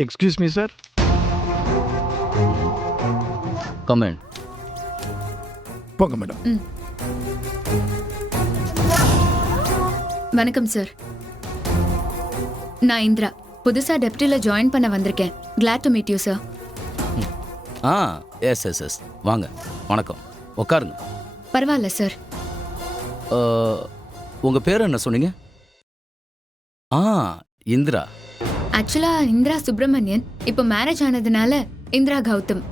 Excuse me sir. Comment. போங்க madam. வணக்கம் சார். நான் இந்திரா. புதுசா டெப்டில ஜாயின் பண்ண வந்திருக்கேன். Glad to meet you sir. ஆ எஸ் எஸ் எஸ் வாங்க. வணக்கம், உட்காருங்க. பரவாயில்ல சார். உங்கள் பேர் என்ன சொன்னீங்க? ஆ இந்திரா. ஆக்சுவலா இந்திரா சுப்பிரமணியன். இப்போ மேரேஜ் ஆனதுனால இந்திரா கௌதம்.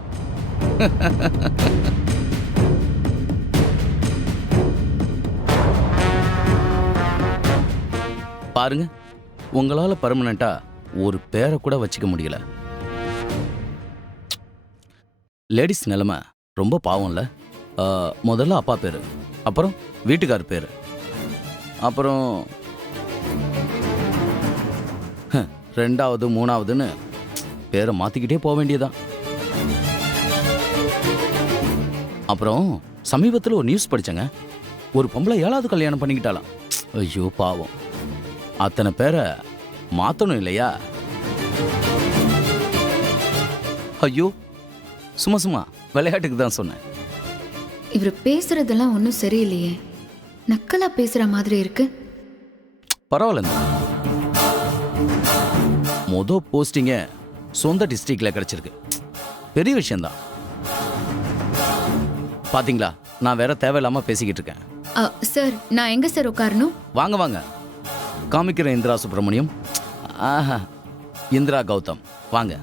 பாருங்க, உங்களால பர்மனண்டா ஒரு பேரை கூட வச்சுக்க முடியல. லேடிஸ் நிலைமை ரொம்ப பாவம்ல. முதல்ல அப்பா பேரு, அப்புறம் வீட்டுக்கார் பேரு, அப்புறம் ரெண்டாவது மூணாவதுன்னு பேரை மாத்திக்கிட்டே போக வேண்டியதான். அப்புறம் சமீபத்தில் ஒரு நியூஸ் படிச்சேங்க. ஒரு பொம்பளை 7வது கல்யாணம் பண்ணிக்கிட்டாலாம். ஐயோ பாவம். அத்தனை பேரை மாத்தணும் இல்லையா? ஐயோ, சும்மா சும்மா விளையாட்டுக்கு தான் சொன்னேன். இவர் பேசுறதெல்லாம் ஒன்றும் சரியில்லையே. நக்கலா பேசுற மாதிரி இருக்கு. பரவாயில்ல. மொதல் போஸ்டிங்க சொந்த டிஸ்ட்ரிக்ட்ல கிடைச்சிருக்கு. பெரிய விஷயம்தான். பாத்தீங்களா, நான் வேற தேவையில்லாம பேசிக்கிட்டு இருக்கேன். சார், நான் எங்க சார் உட்காரணும்? வாங்க வாங்க. காமிக்கிற இந்திரா சுப்பிரமணியம். ஆஹா, இந்திரா கௌதம். வாங்க.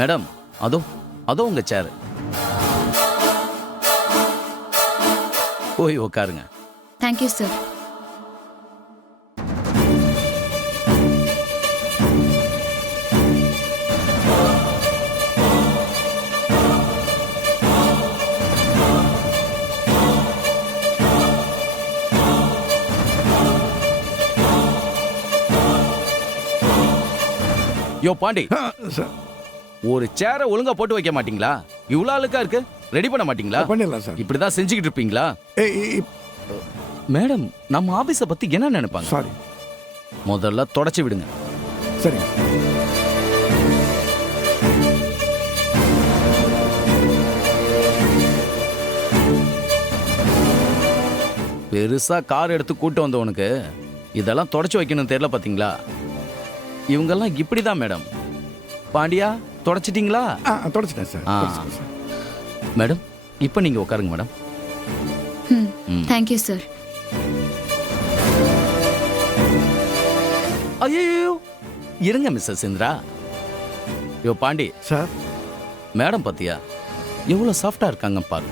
மேடம், அதோ அதோ உங்க சேர். போய் உட்காருங்க. Thank you sir. யோ பாண்டி, சார் ஒரு சேரை ஒழுங்கா போட்டு வைக்க மாட்டீங்களா? இவ்வளவு அழுக்கா இருக்கு, ரெடி பண்ண மாட்டீங்களா? பண்ணிடலாம் சார். இப்படிதான் செஞ்சுக்கிட்டு இருப்பீங்களா? மேடம், நம்ம ஆபீஸ பத்தி என்ன நினைப்பாங்க? சாரி. முதல்ல தொடச்சி விடுங்க. சரி. பெருசா கார் எடுத்து கூட்டு வந்தவனுக்கு இதெல்லாம் தொடச்சு வைக்கணும் தெரியல. பாத்தீங்களா, இவங்கெல்லாம் இப்படிதான் மேடம். பாண்டியா, தொடச்சிட்டீங்களா? தொடச்சிட்டேன் சார். தொடச்சிட்டேன் சார். மேடம், இப்போ நீங்க உட்காருங்க மேடம். Thank you sir. ஐயோ, இருங்க மிஸ்ஸஸ் இந்திரா. யோ பாண்டி சார். மேடம் பத்தியா எவ்வளவு சாஃப்டா இருக்காங்க பாரு.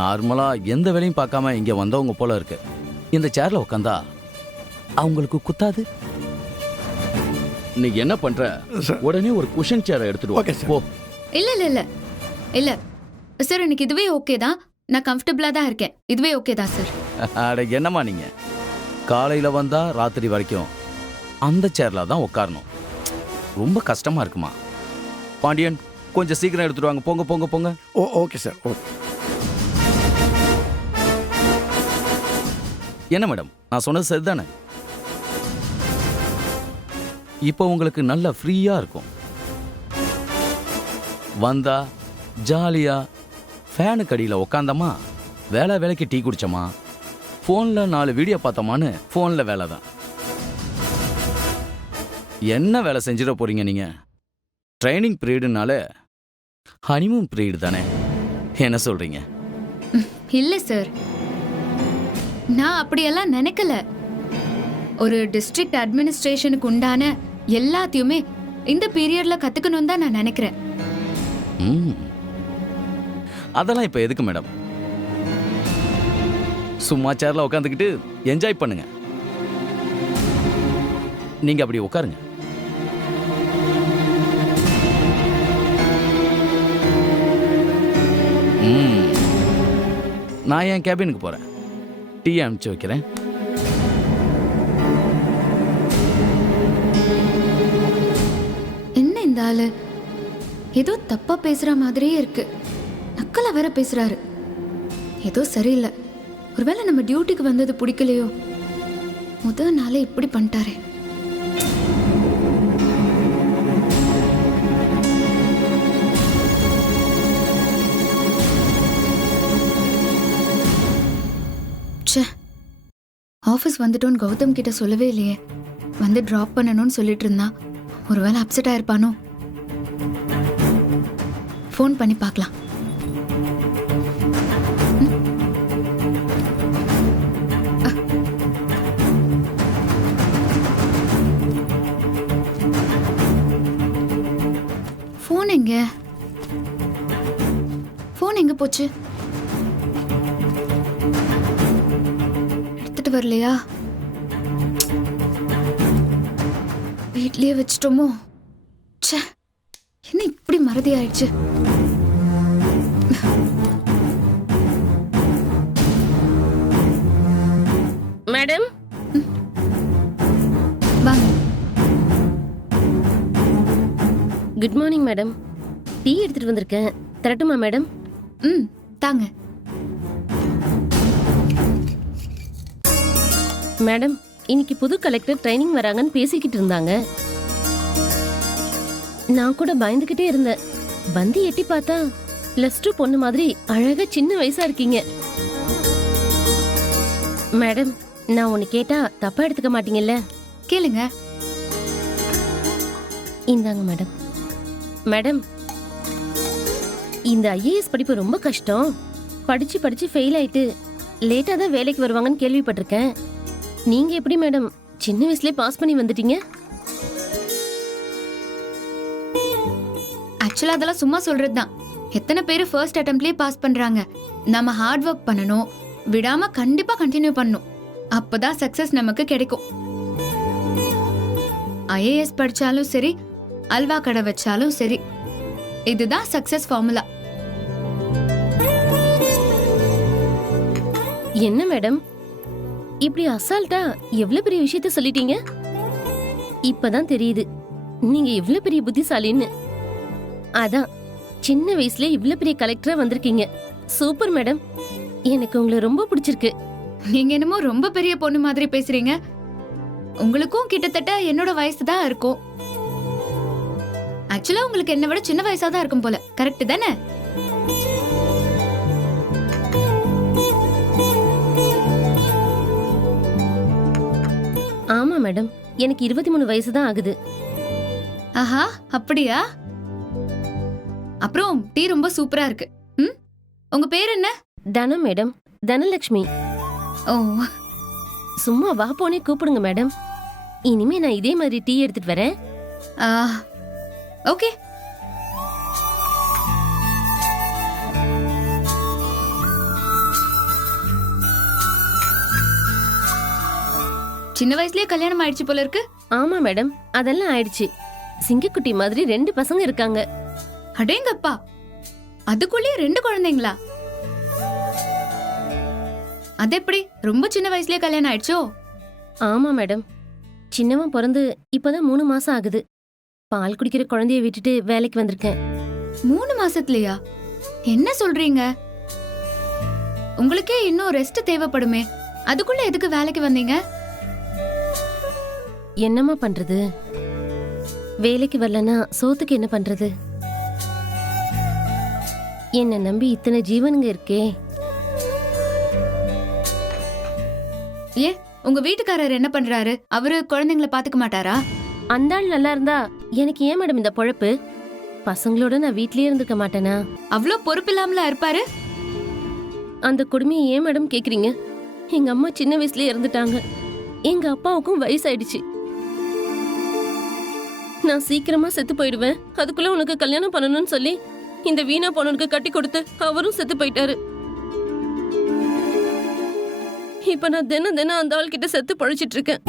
நார்மலா எந்த வேலையும் பார்க்காம இங்க வந்தவங்க போல இருக்கு. இந்த சேர்ல உட்காந்தா அவங்களுக்கு குத்தாது. நீ என்ன பண்ற? உடனே ஒரு குஷன் சேரை எடுத்துட்டு போ. இல்ல இல்ல இல்ல இல்ல சார், எனக்கு இதுவே ஓகே தான். நான் கம்ஃபர்டபுளா தான் இருக்கேன். இதுவே ஓகே தான் சார். அட என்னம்மா நீங்க, காலையில வந்தா ராத்திரி வரைக்கும் அந்த சேர்ல தான் உட்காரணும். ரொம்ப கஷ்டமா இருக்குமா? பாண்டியன், கொஞ்சம் சீக்கிரம் எடுத்துட்டு வாங்க. போங்க போங்க போங்க. Okay sir. ஓகே. என்ன மேடம், நான் சொன்னது சரிதானே? இப்போ உங்களுக்கு நல்ல ஃப்ரீயா இருக்கும். வந்தா ஜாலியா ஃபேனுக்கு அடியில் உக்காந்தமா, வேலைக்கு டீ குடிச்சோமா, ஃபோன்ல 4 வீடியோ பார்த்தோமான்னு ஃபோன்ல வேலை தான். என்ன வேலை செஞ்சிட போறீங்க நீங்க? ட்ரைனிங் பீரியடுனால ஹனிமூன் பீரியட் தானே. என்ன சொல்றீங்க? இல்ல சார், நான் அப்படியெல்லாம் நினைக்கல. ஒரு டிஸ்ட்ரிக்ட் அட்மினிஸ்ட்ரேஷனுக்கு உண்டான எல்லாத்தையுமே இந்த பீரியட்ல கத்துக்கணும் தான் நான் நினைக்கிறேன். அதெல்லாம் இப்ப எதுக்கு மேடம்? சும்மா சேர்ல உட்காந்துக்கிட்டு என்ஜாய் பண்ணுங்க. நீங்க அப்படி உட்காருங்க. நான் என் கேபினுக்கு போறேன். டீ அனுப்பிச்சு வைக்கிறேன். என்ன இந்த ஆளு ஏதோ தப்பா பேசுற மாதிரியே இருக்கு. நக்கலா வேற பேசுறாரு. ஏதோ சரியில்லை. ஒருவேளை நம்ம டியூட்டிக்கு வந்தது பிடிக்கலையோ? முதல் நாளே இப்படி பண்ணிட்டாரே. ச்சே, ஆஃபீஸ் வந்துட்டோன்னு கௌதம் கிட்ட சொல்லவே இல்லையே. வந்து ட்ராப் பண்ணணும்னு சொல்லிட்டு இருந்தா. ஒருவேளை அப்செட் ஆயிருப்பானோ? ஃபோன் பண்ணி பார்க்கலாம். ஃபோன் எங்க? ஃபோன் எங்க போச்சு? எடுத்துட்டு வரலையா? வீட்லயே வச்சிட்டோமோ? ச்சே, என்ன இப்படி மறதி ஆயிடுச்சு. மேடம், வாங்க. Good morning madam. டீ எடுத்துட்டு வந்திருக்கேன், தரட்டுமா மேடம்? ம், தாங்க. மேடம், இன்னைக்கு புது கலெக்டர் ட்ரைனிங் வராங்கன்னு பேசிக்கிட்டு இருந்தாங்க. நான் கூட பயந்துகிட்டே இருந்தேன். வந்து எட்டி பார்த்தா +2 பொண்ணு மாதிரி அழகா சின்ன வயசா இருக்கீங்க. மேடம், நான் ஒன்னு கேட்டா தப்பா எடுத்துக்க மாட்டீங்கல்ல? கேளுங்க. இந்தாங்க மேடம். மேடம், இந்த ஐஏஎஸ் படிப்பு ரொம்ப கஷ்டம். படிச்சு படிச்சு ஃபெயில் ஆயிட்டு லேட்டா தான் வேலைக்கு வருவாங்கன்னு கேள்விப்பட்டிருக்கேன். நீங்க எப்படி மேடம் சின்ன வயசுலயே பாஸ் பண்ணி வந்துட்டீங்க? ஆக்சுவலா அதெல்லாம் சும்மா சொல்றது தான். எத்தனை பேர் ஃபர்ஸ்ட் அட்டெம்ப்ட்லயே பாஸ் பண்றாங்க. நம்ம ஹார்ட் ஒர்க் பண்ணணும், விடாம கண்டிப்பா கண்டினியூ பண்ணணும். அப்பதான் சக்சஸ் நமக்கு கிடைக்கும். ஐஏஎஸ் படிச்சாலும் சரி, அல்வா கடை வச்சாலும் சரி, இதுதான் சக்சஸ் ஃபார்முலா. என்ன மேடம் இப்படி அசால்ட்டா எவ்வளவு பெரிய விஷயத்த சொல்லிட்டீங்க? இப்பதான் தெரியுது நீங்க எவ்வளவு பெரிய புத்திசாலின்னு. அதான் சின்ன வயசுல இவ்வளவு பெரிய கலெக்டரா வந்திருக்கீங்க. சூப்பர் மேடம், எனக்கு உங்களை ரொம்ப பிடிச்சிருக்கு. நீங்க என்னமோ ரொம்ப பெரிய பொண்ணு மாதிரி பேசுறீங்க. உங்களுக்கும் கிட்டத்தட்ட என்னோட வயசு தான் இருக்கும். ஆக்சுவலா உங்களுக்கு என்ன விட சின்ன வயசா தான் இருக்கும் போல. கரெக்ட் தானே? ஆமா மேடம், எனக்கு 23 வயசு தான் ஆகுது. ஆஹா, அப்படியா? அப்புறம் டீ ரொம்ப சூப்பரா இருக்கு. ம், உங்க பேர் என்ன? தனம் மேடம், தனலட்சுமி. ஓ, சும்மா வா போனே கூப்பிடுங்க மேடம். இனிமே நான் இதே மாதிரி டீ எடுத்துட்டு வரேன். ஓகே. சின்ன வயசுலயே கல்யாணம் ஆயிடுச்சு போல இருக்கு. ஆமா மேடம், அதெல்லாம் ஆயிடுச்சு. சிங்கக்குட்டி மாதிரி 2 பசங்க இருக்காங்க. அடேங்கப்பா, அதுக்குள்ளே 2 குழந்தைங்களா? அது எப்படி ரொம்ப சின்ன வயசுலயே கல்யாணம் ஆயிடுச்சோ? ஆமா மேடம், சின்னவன் பிறந்து இப்பதான் 3 மாசம் ஆகுது. பால் குடிக்கிற குழந்தைய விட்டுட்டு வேலைக்கு வந்திருக்கேன். 3 மாசத்துலயா? என்ன சொல்றீங்க? உங்களுக்கே இன்னும் ரெஸ்ட் தேவைப்படுமே. அதுக்குள்ள எதுக்கு வேலைக்கு வந்தீங்க? என்னம்மா பண்றது? வேலைக்கு வரலனா சோத்துக்கு என்ன பண்றது? என்ன நம்பி இத்தனை ஜீவனுங்க இருக்கே. ஏன் உங்க வீட்டுக்காரர் என்ன பண்றாரு? அவரு குழந்தைங்களை பாத்துக்க மாட்டாரா? அந்த ஆள் நல்லா இருந்தா எனக்கு ஏன் மேடம் இந்த பொழப்பு? பசங்களோட நான் வீட்லயே இருந்துக்க மாட்டேனா? அவ்ளோ பொறுப்பில்லாமலா இருப்பாரு? அந்த கொடுமையை ஏன் மேடம் கேக்குறீங்க? எங்க அம்மா சின்ன வயசுலயே இறந்துட்டாங்க. எங்க அப்பாவுக்கும் வயசாயிடுச்சு. நான் சீக்கிரமா செத்து போயிடுவேன், அதுக்குள்ள உனக்கு கல்யாணம் பண்ணணும்னு சொல்லி இந்த வீணா பொண்ணுக்கு கட்டி கொடுத்து அவரும் செத்து போயிட்டாரு. இப்ப நான் தினம் தினம் அந்த ஆள் கிட்ட செத்து பழிச்சிட்டு இருக்கேன்.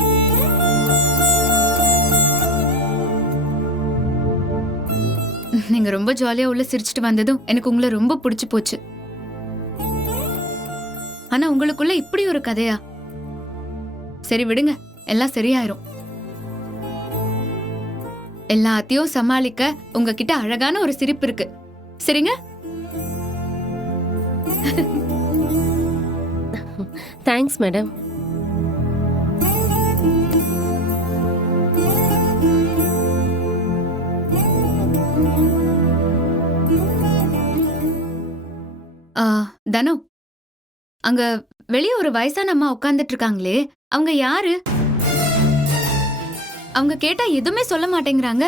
நீங்க ரொம்ப ஜாலியா உள்ள சிரிச்சிட்டு வந்ததும் எனக்கு உங்களை ரொம்ப பிடிச்சு போச்சு. ஆனா உங்களுக்குள்ள இப்படி ஒரு கதையா? சரி விடுங்க, எல்லாம் சரியாயிரும். எல்லாத்தையும் சமாளிக்க உங்ககிட்ட அழகான ஒரு சிரிப்பு இருக்கு. சரிங்க? Thanks madam. தனு, அங்க வெளியே ஒரு வயசான அம்மா உட்கார்ந்துட்டு இருக்காங்களே, அவங்க யாரு? அவங்க கேட்டா எதுவுமே சொல்ல மாட்டேங்கிறாங்க.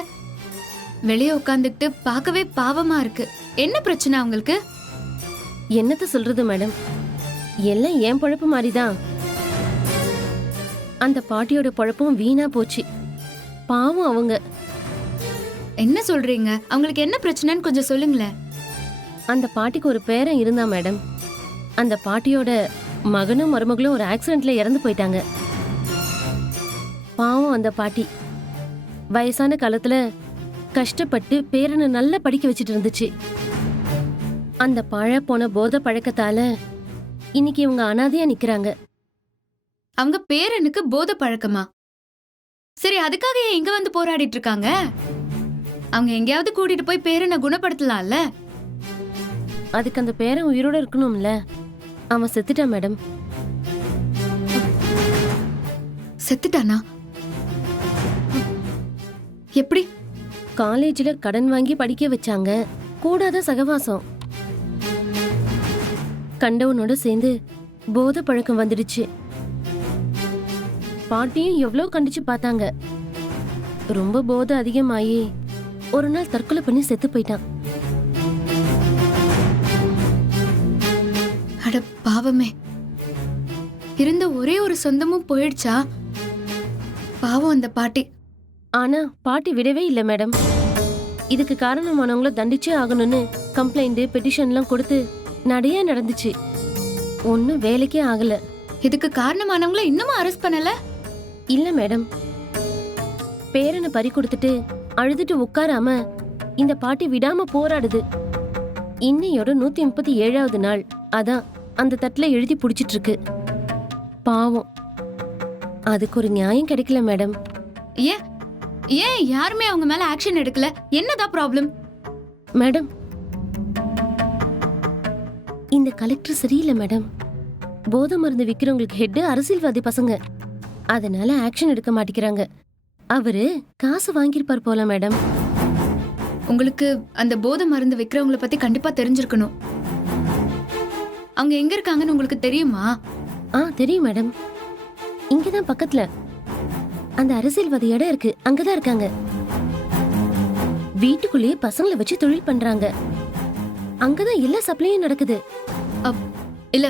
வெளியே உட்கார்ந்துட்டு பார்க்கவே பாவமா இருக்கு. என்ன பிரச்சனை அவங்களுக்கு? என்னத்த சொல்றது மேடம், எல்லாம் என் பொழப்பு மாதிரிதான். அந்த பாட்டியோட பொழப்பும் வீணா போச்சு. பாவம் அவங்க. என்ன சொல்றீங்க? அவங்களுக்கு என்ன பிரச்சனைன்னு கொஞ்சம் சொல்லுங்களேன். அந்த பாட்டிக்கு ஒரு பேரன் இருந்தா மேடம். அந்த பாட்டியோட மகனும் மருமகளும் ஒரு ஆக்சிடென்ட்ல இறந்து போயிட்டாங்க. பாவம் அந்த பாட்டி வயசான காலத்துல கஷ்டப்பட்டு பேரனை நல்லா படிக்க வச்சுட்டு இருந்துச்சு. அந்த போன போத பழக்கத்தால இன்னைக்கு இவங்க அனாதையா நிக்கிறாங்க. அவங்க பேரனுக்கு போத பழக்கமா? சரி, அதுக்காக ஏன் இங்க வந்து போராடிட்டு இருக்காங்க? அவங்க எங்கேயாவது கூட்டிட்டு போய் பேரனை குணப்படுத்தலாம்ல. அதுக்கு அந்த பேரன் உயிரோட இருக்கணும்ல. அவன் செத்துட்டான் மேடம். செத்துட்டானா? எப்படி? காலேஜ்ல கடன் வாங்கி படிக்க வச்சாங்க. கூடாத சகவாசம். கண்டவனோட சேர்ந்து போத பழக்கம் வந்துடுச்சு. பாட்டியும் எவ்வளோ கண்டிச்சு பார்த்தாங்க. ரொம்ப போதை அதிகமாயி ஒரு நாள் தற்கொலை பண்ணி செத்து போயிட்டான். அட பாவமே, இருந்த ஒரே ஒரு சொந்தமும் போயிடுச்சா? பாவம் அந்த பாட்டி. ஆனா பாட்டி விடவே இல்லை மேடம். இதுக்கு காரணமானவங்கள தண்டிச்சே ஆகணும்னு கம்ப்ளைண்ட் பெட்டிஷன்லாம் கொடுத்து நிறைய நடந்துச்சு. ஒன்னும் வேலைக்கே ஆகல. இதுக்கு காரணமானவங்கள இன்னமும் அரெஸ்ட் பண்ணல? இல்ல மேடம். பேரனை பறி கொடுத்துட்டு அழுதுட்டு உட்காராம இந்த பாட்டி விடாம போராடுது. இன்னையோட 137வது நாள். அதான் அந்த தட்டுல எழுதி புடிச்சிட்டு இருக்கு. பாவம், அதுக்கு ஒரு நியாயம் கிடைக்கல மேடம். ஏன் ஏன் யாருமே அவங்க மேல ஆக்ஷன் எடுக்கல? என்னதான் ப்ராப்ளம்? மேடம், இந்த கலெக்டர் சரியில்லை மேடம். போதை மருந்து விக்கிறவங்களுக்கு ஹெட் அரசியல்வாதி பசங்க. அதனால ஆக்ஷன் எடுக்க மாட்டேங்கிறாங்க. அவரு காசு வாங்கியிருப்பார் போல மேடம். உங்களுக்கு அந்த போதை மருந்து விக்கிறவங்கள பத்தி கண்டிப்பா தெரிஞ்சிருக்கணும். அவங்க எங்க இருக்காங்கன்னு உங்களுக்கு தெரியுமா? தெரியும் மேடம். இங்கதான் பக்கத்துல அந்த அரசியல்வாதி இடம் இருக்கு, அங்கதான் இருக்காங்க. வீட்டுக்குள்ளேயே பசங்களை வச்சு தொழில் பண்றாங்க. அங்கதான் எல்லா சப்ளையும் நடக்குது. இல்ல,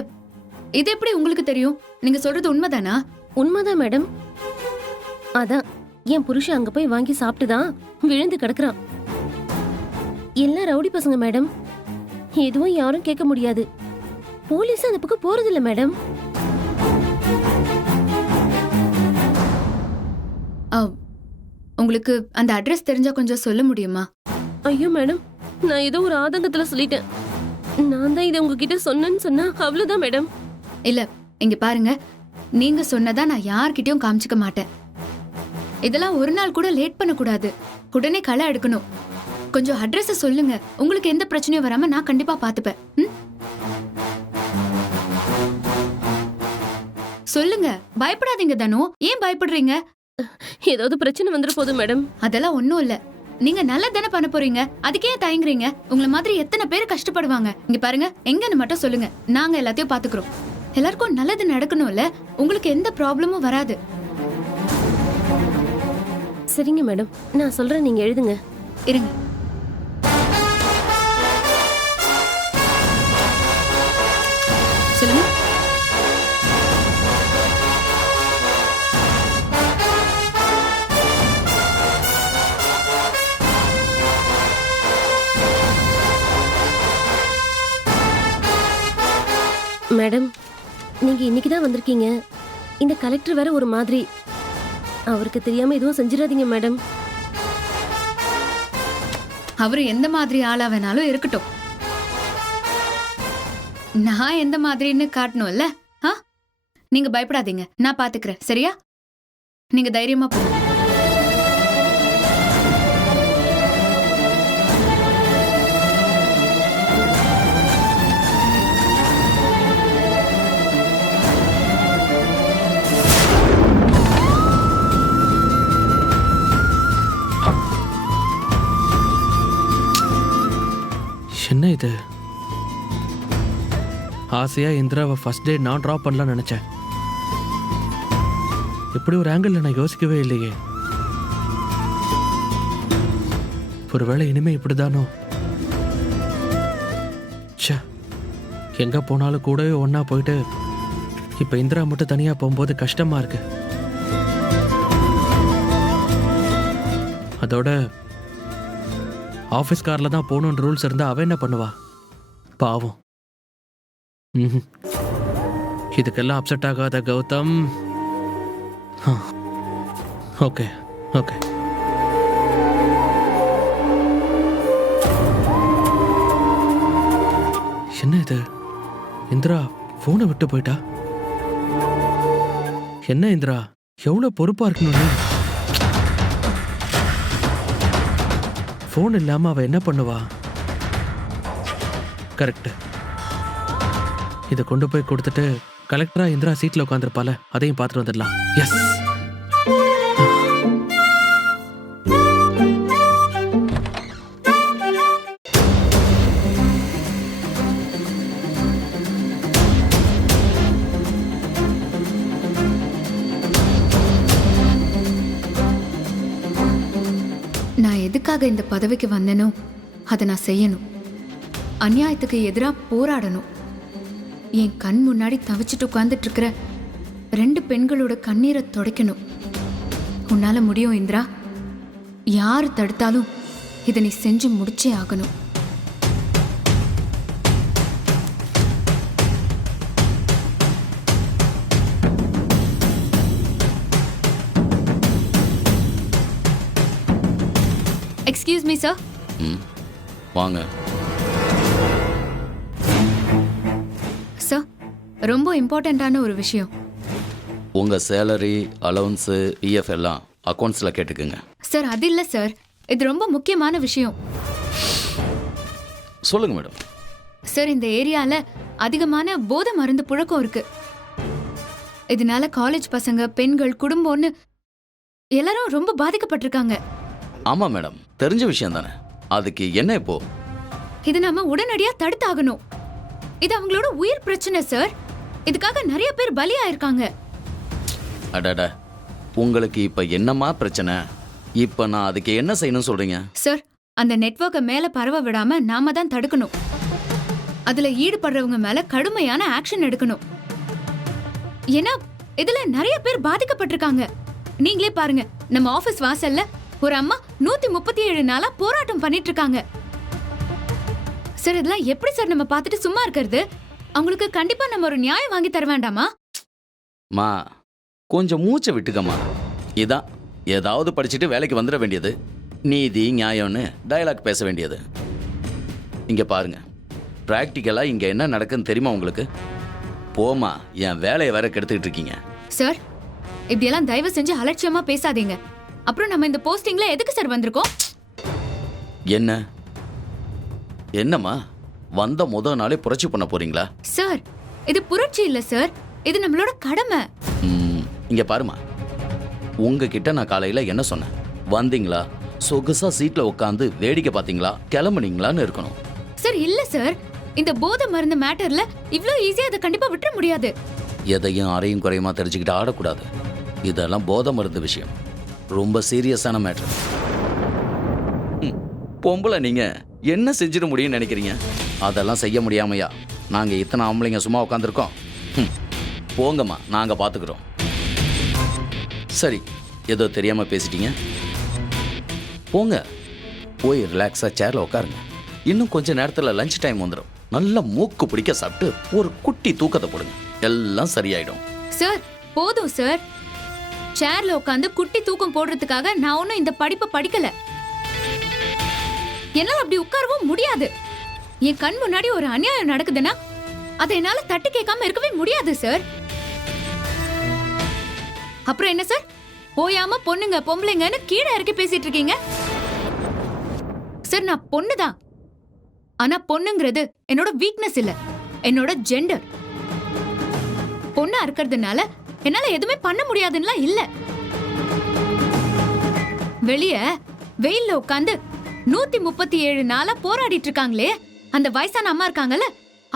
இது எப்படி உங்களுக்கு தெரியும்? நீங்க சொல்றது உண்மைதானா? உண்மைதான் மேடம். அதான் என் புருஷன் அங்க போய் வாங்கி சாப்பிட்டுதான் விழுந்து கிடக்குறான். எல்லாம் ரவுடி பசங்க மேடம். எதுவும் யாரும் கேட்க முடியாது. போலீஸ் அந்த பக்கம் போறதில்ல மேடம். உங்களுக்கு அந்த அட்ரஸ் தெரிஞ்சா கொஞ்சம் சொல்ல முடியுமா? ஐயோ மேடம், நான் ஏதோ ஒரு ஆதங்கத்துல சொல்லிட்டேன். நான் தான் இதை உங்ககிட்ட சொன்னேன்னு சொன்னா அவ்வளவுதான் மேடம். இல்ல, இங்க பாருங்க, நீங்க சொன்னதா நான் யார்கிட்டயும் காமிச்சுக்க மாட்டேன். இதெல்லாம் ஒரு நாள் கூட லேட் பண்ண கூடாது. உடனே களை எடுக்கணும். கொஞ்சம் அட்ரஸ் சொல்லுங்க. உங்களுக்கு எந்த பிரச்சனையும் வராம நான் கண்டிப்பா பாத்துப்பேன். சொல்லுங்க, பயப்படாதீங்க தனு. ஏன் பயப்படுறீங்க? ஏதாவது பிரச்சனை வந்துட போதும் மேடம். அதெல்லாம் ஒண்ணும் இல்ல. நீங்க நல்லதானே பண்ண போறீங்க, அதுக்கே தயங்குறீங்க? உங்களை மாதிரி எத்தனை பேர் கஷ்டப்படுவாங்க. இங்க பாருங்க, எங்கன்னு மட்டும் சொல்லுங்க, நாங்க எல்லாத்தையும் பாத்துக்கிறோம். எல்லாருக்கும் நல்லது நடக்கணும்ல. உங்களுக்கு எந்த ப்ராப்ளமும் வராது. சரிங்க மேடம், நான் சொல்றேன், நீங்க எழுதுங்க. இருங்க. சொல்லுங்க. மேடம், நீங்க இன்னைக்கு தான் வந்திருக்கீங்க. இந்த கலெக்டர் வேற ஒரு மாதிரி. அவருக்கு தெரியாம எதுவும் செஞ்சிடாதீங்க மேடம். அவரு எந்த மாதிரி ஆளா வேணாலும் இருக்கட்டும். நான் எந்த மாதிரின்னு காட்டணும்ல. நீங்க பயப்படாதீங்க, நான் பாத்துக்கிறேன். சரியா? நீங்க தைரியமா போங்க. என்ன இது? ஆசையா இந்திராவை ஃபர்ஸ்ட் டே நான் ட்ராப் பண்ணலாம்னு நினைச்சேன். இப்படி ஒரு ஆங்கிள் நான் யோசிக்கவே இல்லையே. ஒருவேளை இனிமே இப்படிதானோ? ச்சே, எங்க போனாலும் கூடவே ஒன்னா போயிட்டு இப்ப இந்திரா மட்டும் தனியா போகும்போது கஷ்டமா இருக்கு. அதோட ஆஃபீஸ் கார்ல தான் போகணுன்ற ரூல்ஸ் இருந்தா அவ என்ன பண்ணுவா? பாவம். இதுக்கெல்லாம் அப்செட் ஆகாத கௌதம். Okay okay. என்ன இது? இந்திரா போனை விட்டு போயிட்டா. என்ன இந்திரா, எவ்வளவு பொறுப்பா இருக்கணும் நீ. போன் இல்லாம அவ என்ன பண்ணுவா? கரெக்ட். இதை கொண்டு போய் கொடுத்துட்டு கலெக்டரா இந்திரா சீட்ல உட்காந்துருப்பால, அதையும் பார்த்துட்டு வந்துடலாம். எஸ். நான் எதுக்காக இந்த பதவிக்கு வந்தேனோ அதை நான் செய்யணும். அநியாயத்துக்கு எதிராக போராடணும். என் கண் முன்னாடி தவிச்சிட்டு உட்கார்ந்துட்டு இருக்கிற 2 பெண்களோட கண்ணீரை துடைக்கணும். உன்னால முடியும் இந்திரா. யாரு தடுத்தாலும் இதை நீ செஞ்சு முடிச்சே ஆகணும். Excuse me sir. வாங்க சார், ரொம்ப இம்பார்ட்டண்ட்டான ஒரு விஷயம். உங்க சேலரி, அலவன்ஸு, பிஎஃப் எல்லாம் அக்கௌண்ட்ஸ்ல கேட்டுக்குங்க. சார் அது இல்லை சார், இது ரொம்ப முக்கியமான விஷயம். சொல்லுங்க மேடம். சார், இந்த ஏரியால அதிகமான போதை மருந்து புழக்கம் இருக்கு. இதனால காலேஜ் பசங்க, பெண்கள், குடும்பம்னு எல்லாரும் ரொம்ப பாதிக்கப்பட்டிருக்காங்க. ஆமா மேடம், தெரிஞ்ச விஷயம் தானே. அதுக்கு என்ன இப்போ? இது நாம உடனடியா தடுத்தாகணும். இது அவங்களோட உயிர் பிரச்சனை சார். இதுக்காக நிறைய பேர் பலியாயிருக்காங்க. அடடா, உங்களுக்கு இப்ப என்னமா பிரச்சனை? இப்ப நான் அதுக்கு என்ன செய்யணும் சொல்றீங்க? சார், அந்த நெட்வொர்க்கை மேல பரவ விடாம நாம தான் தடுக்கணும். அதுல ஈடுபடுறவங்க மேல கடுமையான ஆக்ஷன் எடுக்கணும். ஏன்னா இதுல நிறைய பேர் பாதிக்கப்பட்டிருக்காங்க. நீங்களே பாருங்க, நம்ம ஆபீஸ் வாசல்ல ஒரு அம்மா 137 நாளா போராட்டம் பண்ணிட்டு இருக்காங்க. சார், இதெல்லாம் எப்படி சார் நம்ம பார்த்துட்டு சும்மா இருக்கிறது? அவங்களுக்கு கண்டிப்பா நம்ம ஒரு நியாயம் வாங்கி தர வேண்டாமா? மா, கொஞ்சம் மூச்சை விட்டுக்கம்மா. இதான் ஏதாவது படிச்சுட்டு வேலைக்கு வந்துட வேண்டியது, நீதி நியாயம்னு டயலாக் பேச வேண்டியது. இங்க பாருங்க, பிராக்டிக்கலா இங்க என்ன நடக்குன்னு தெரியுமா உங்களுக்கு? போமா, என் வேலையை வேற கெடுத்துக்கிட்டு இருக்கீங்க. சார், இப்படியெல்லாம் தயவு செஞ்சு அலட்சியமா பேசாதீங்க. அப்புறம் நம்ம இந்த போஸ்டிங்ல எதுக்கு சார் வந்திருக்கோம்? என்ன என்னம்மா, வந்த முதல் நாளே புரட்சி பண்ண போறீங்களா? சார், இது புரட்சி இல்ல சார், இது நம்மளோட கடமை. இங்க பாருமா, உங்ககிட்ட நான் காலையில என்ன சொன்னேன்? வந்தீங்களா, சொகுசா சீட்ல உட்காந்து வேடிக்கை பாத்தீங்களா, கிளம்புனீங்களான்னு இருக்கணும். சார் இல்ல சார், இந்த போதை மருந்து மேட்டர்ல இவ்ளோ ஈஸியா அதை கண்டிப்பா விட்டுற முடியாது. எதையும் அறையும் குறையுமா தெரிஞ்சுக்கிட்டு ஆடக்கூடாது. இதெல்லாம் போதை மருந்து விஷயம், ரொம்ப சீரியஸான மேட்டர். பொம்பளை நீங்க என்ன செஞ்சிட முடியும்னு நினைக்கிறீங்க? அதெல்லாம் செய்ய முடியாமையா நாங்க இத்தனை ஆம்பளைங்க சும்மா உட்காந்துருக்கோம்? போங்கம்மா, நாங்க பாத்துக்கிறோம். சரி, ஏதோ தெரியாம பேசிட்டீங்க, போங்க போய் ரிலாக்ஸா சேர்ல உட்காருங்க. இன்னும் கொஞ்ச நேரத்துல லஞ்ச் டைம் வந்துடும். நல்லா மூக்கு பிடிக்க சாப்பிட்டு ஒரு குட்டி தூக்கத்தை போடுங்க, எல்லாம் சரியாயிடும். சார் போதும் சார். சேர்ல உட்காந்து குட்டி தூக்கம் போடுறதுக்காக நான் ஒன்னும் இந்த படிப்பை படிக்கல. என்னால அப்படி உட்காரவும் முடியாது. என் கண் முன்னாடி ஒரு அநியாயம் நடக்குதுன்னா அதை என்னால தட்டி கேட்காம இருக்கவே முடியாது சார். அப்புறம் என்ன சார், போயாம பொண்ணுங்க பொம்பளைங்கன்னு கீழே இறக்கி பேசிட்டு இருக்கீங்க? சார், நான் பொண்ணுதான். ஆனா பொண்ணுங்கிறது என்னோட வீக்னஸ் இல்ல, என்னோட ஜெண்டர். பொண்ணா இருக்கிறதுனால என்னால எதுவுமே பண்ண முடியாதுன்னா இல்ல. வெளிய வெயில்ல உட்காந்து 137 நாளா போராடிட்டு இருக்காங்களே, அந்த வயசான அம்மா இருக்காங்கல்ல,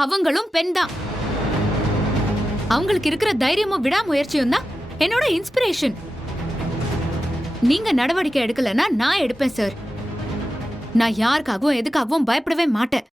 அவங்களும் பெண் தான். அவங்களுக்கு இருக்கிற தைரியமும் விடாமுயற்சியும் தான் என்னோட இன்ஸ்பிரேஷன். நீங்க நடவடிக்கை எடுக்கலன்னா நான் எடுப்பேன் சார். நான் யாருக்காகவும் எதுக்காகவும் பயப்படவே மாட்டேன்.